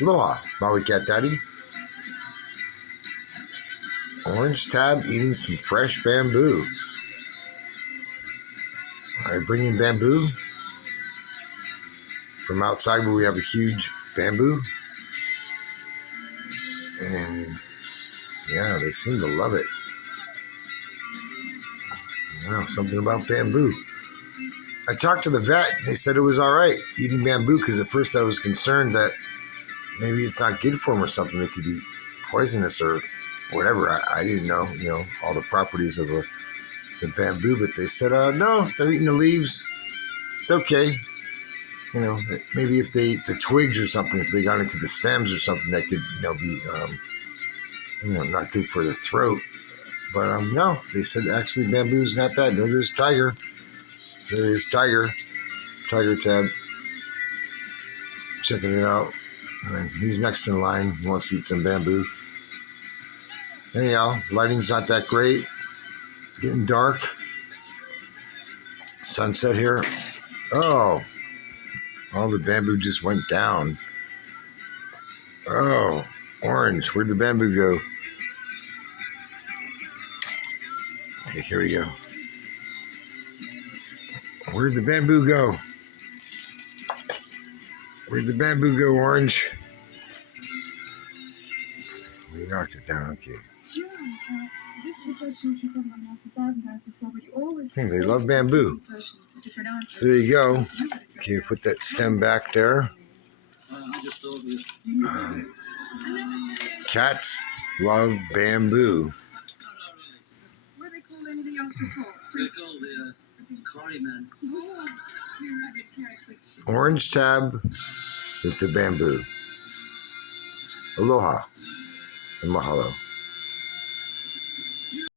Aloha, Maui Cat Daddy. Orange Tab eating some fresh bamboo. I bring in bamboo from outside where we have a huge bamboo. And yeah, they seem to love it. You know, something about bamboo. I talked to the vet. They said it was all right eating bamboo because at first I was concerned that maybe it's not good for them or something. It could be poisonous or whatever. I didn't know, all the properties of the bamboo, but they said, no, they're eating the leaves. It's okay. Maybe if they eat the twigs or something, if they got into the stems or something, that could, be, not good for the throat. But no, they said actually bamboo's not bad. No, there's Tiger. There is Tiger. Tiger Tab. Checking it out. And he's next in line. He wants to eat some bamboo. Anyhow, lighting's not that great. Getting dark. Sunset here. Oh, all the bamboo just went down. Oh, orange. Where'd the bamboo go? Okay, here we go. Where'd the bamboo go? Where'd the bamboo go, orange? We knocked it down, okay. This is a question people have asked 1,000 times before, but you always they love bamboo. So there you go. Okay, put that stem back there. Cats love bamboo. What are they called anything else before? They're called the Cory man. Orange Tab with the bamboo. Aloha and mahalo.